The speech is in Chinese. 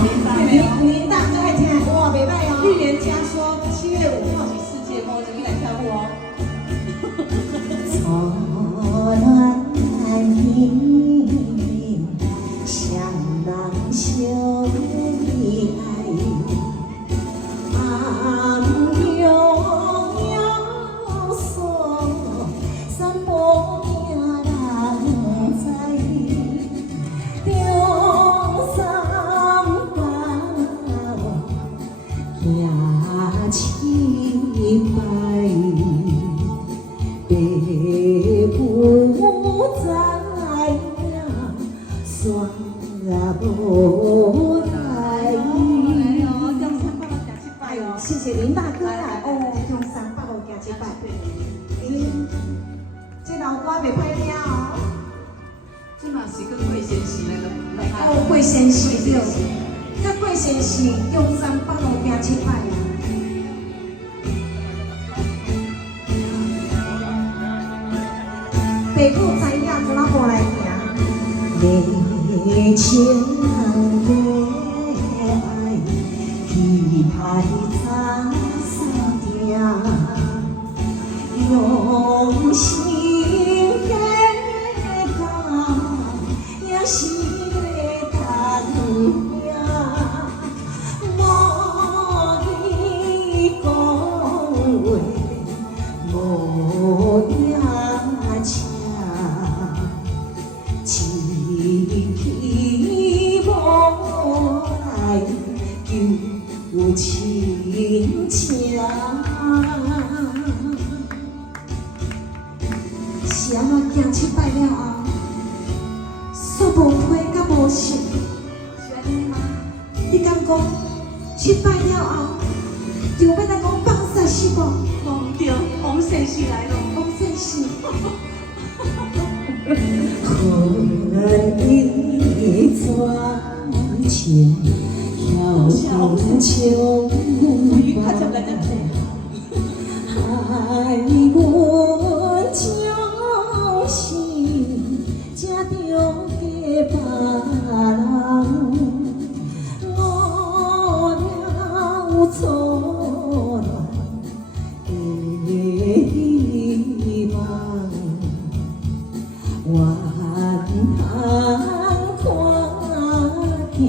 林大哥爱听，哇，袂歹哦。预言家说7月5号是世界末日，你来跳舞哦。错乱天，相人相依爱，暗中有锁，山无影人知，中山高行七摆。父母知影，煞无来。谢谢林大哥啦！哦，中山北路行一摆，这老歌袂歹听哦。这嘛是跟贵先生来哦，贵先生对，甲贵先生中山北路行一摆啊。父母知影，怎啊无来行？热情热爱，气派早三定，用心的教，也是要谈命。无你讲话，无影车。起无来救亲情，是安怎行七摆了后，煞无花甲无实，是安尼吗？你敢讲七摆了后，就要来讲放煞是无？讲对，王先生来了。王先生。恨一转情，跳进秋他怎么来这？爱阮将心，才着给别人，我了错乱的希望。愿通看见。